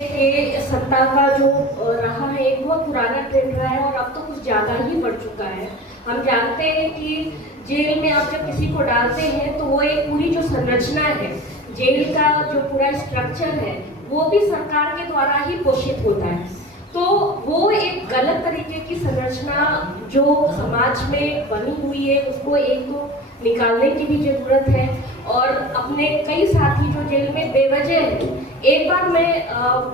ये सत्ता का जो रहा है एक बहुत पुराना ट्रेंड रहा है और अब तो कुछ ज़्यादा ही बढ़ चुका है। हम जानते हैं कि जेल में आप जब किसी को डालते हैं तो वो एक पूरी जो संरचना है, जेल का जो पूरा स्ट्रक्चर है वो भी सरकार के द्वारा ही पोषित होता है। तो वो एक गलत तरीके की संरचना जो समाज में बनी हुई है उसको एक तो निकालने की भी जरूरत है। और अपने कई साथी जो जेल में बेवजह है, एक बार मैं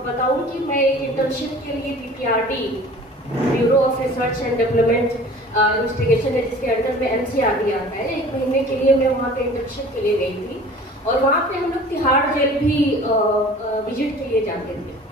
बताऊं कि मैं एक इंटर्नशिप के लिए PPRD bureau of research and development investigation है जिसके अंडर में एनसीआरडी आता है, 1 महीने के लिए मैं वहाँ पे इंटर्नशिप के लिए गई थी। और वहाँ पे हम लोग तिहाड़ जेल भी विजिट के लिए जाते थे।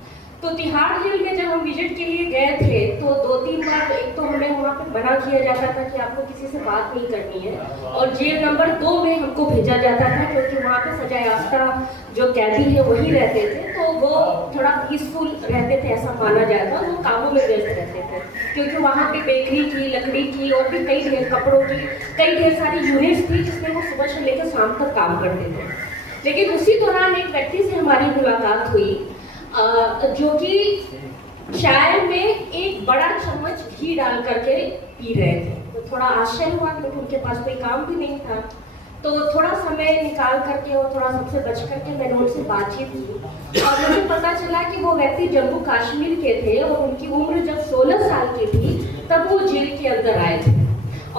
तो तिहाड़ जेल में जब हम विजिट के लिए गए थे तो 2-3 बार एक तो हमें वहाँ पे मना किया जाता था कि आपको किसी से बात नहीं करनी है, और जेल नंबर 2 में हमको भेजा जाता था क्योंकि वहाँ पे सजा याफ्ता जो कैदी है वही रहते थे, तो वो थोड़ा पीसफुल रहते थे ऐसा माना जाता, वो कामों में व्यस्त रहते थे क्योंकि वहाँ पे बेकरी की, लकड़ी की और भी कई ढेर कपड़ों की कई ढेर सारी यूनिट्स थी जिसमें वो सुबह से लेकर शाम तक काम करते थे। लेकिन उसी दौरान एक व्यक्ति से हमारी मुलाकात हुई जो कि चाय में एक बड़ा चम्मच घी डाल करके पी रहे थे। तो थोड़ा आश्चर्य हुआ क्योंकि उनके पास कोई काम भी नहीं था। तो थोड़ा समय निकाल करके और थोड़ा सबसे बच करके मैंने उनसे बातचीत की और मुझे पता चला कि वो व्यक्ति जम्मू कश्मीर के थे और उनकी उम्र जब 16 साल की थी तब वो जेल के अंदर आए थे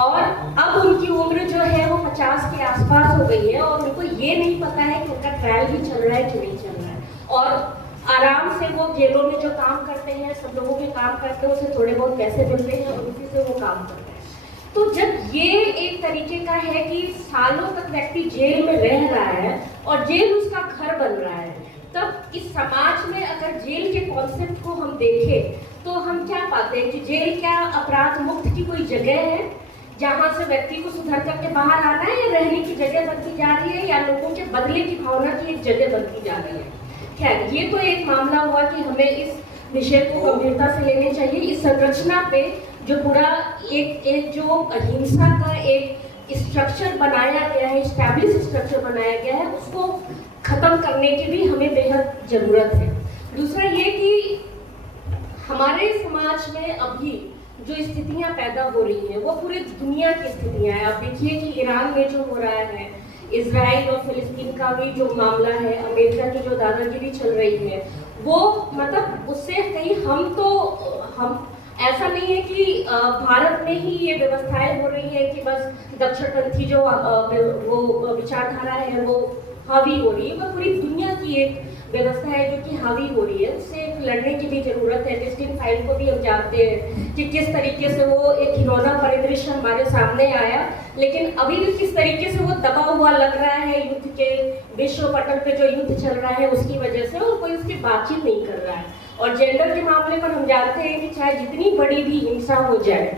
और अब उनकी उम्र जो है वो 50 के आसपास हो गई है और उनको ये नहीं पता है कि उनका ट्रायल भी चल रहा है कि नहीं चल रहा है। और आराम से वो जेलों में जो काम करते हैं, सब लोगों के काम करते हैं, उसे थोड़े बहुत पैसे मिलते हैं और उसी से वो काम करते हैं। तो जब ये एक तरीके का है कि सालों तक व्यक्ति जेल में रह रहा है और जेल उसका घर बन रहा है, तब इस समाज में अगर जेल के कॉन्सेप्ट को हम देखें तो हम क्या पाते हैं कि जेल क्या अपराध मुक्त की कोई जगह है जहाँ से व्यक्ति को सुधर करके बाहर आना है, या रहने की जगह बनती जा रही है, या लोगों के बदले की भावना की एक जगह बनती जा रही है। खैर, ये तो एक मामला हुआ कि हमें इस विषय को गंभीरता से लेनी चाहिए। इस संरचना पे जो पूरा एक जो अहिंसा का एक स्ट्रक्चर बनाया गया है, स्टैब्लिश स्ट्रक्चर बनाया गया है, उसको खत्म करने की भी हमें बेहद जरूरत है। दूसरा ये कि हमारे समाज में अभी जो स्थितियां पैदा हो रही हैं वो पूरी दुनिया की स्थितियां हैं। आप देखिए कि ईरान में जो हो रहा है, इजराइल और फिलिस्तीन का भी जो मामला है, अमेरिका की जो दादागिरी चल रही है, वो मतलब उससे कहीं हम ऐसा नहीं है कि भारत में ही ये व्यवस्थाएं हो रही है कि बस दक्षिणपंथी जो वो विचारधारा है वो हावी हो रही है, वो पूरी दुनिया की एक व्यवस्था है जो कि हावी हो रही है। उससे लड़ने की भी जरूरत है। टेस्टिंग फाइल को भी हम जानते हैं कि किस तरीके से वो एक खिलौना परिदृश्य हमारे सामने आया, लेकिन अभी भी किस तरीके से वो दबा हुआ लग रहा है युद्ध के विश्व पटल पे जो युद्ध चल रहा है उसकी वजह से, और कोई उसकी बातचीत नहीं कर रहा है। और जेंडर के मामले पर हम जानते हैं कि चाहे जितनी बड़ी भी हिंसा हो जाए,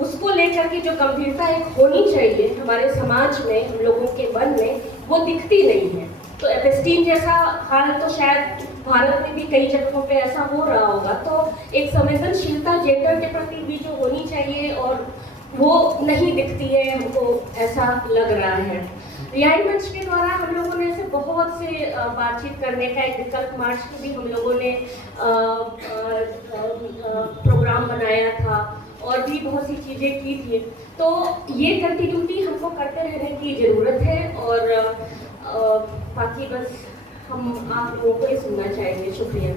उसको लेकर के जो गंभीरता एक होनी चाहिए हमारे समाज में, हम लोगों के मन में, वो दिखती नहीं है। तो एपेस्टीन जैसा हाल तो शायद भारत में भी कई जगहों पे ऐसा हो रहा होगा। तो एक संवेदनशीलता जेंडर के प्रति भी जो होनी चाहिए और वो नहीं दिखती है, हमको ऐसा लग रहा है। रिहाई मंच के द्वारा हम लोगों ने ऐसे बहुत से बातचीत करने का एक विकल्प मार्च की भी हम लोगों ने प्रोग्राम बनाया था और भी बहुत सी चीज़ें की थी। तो ये कंटिन्यूटी हमको करते रहने की ज़रूरत है और बाकी बस हम आप लोगों को ही सुनना चाहेंगे। शुक्रिया।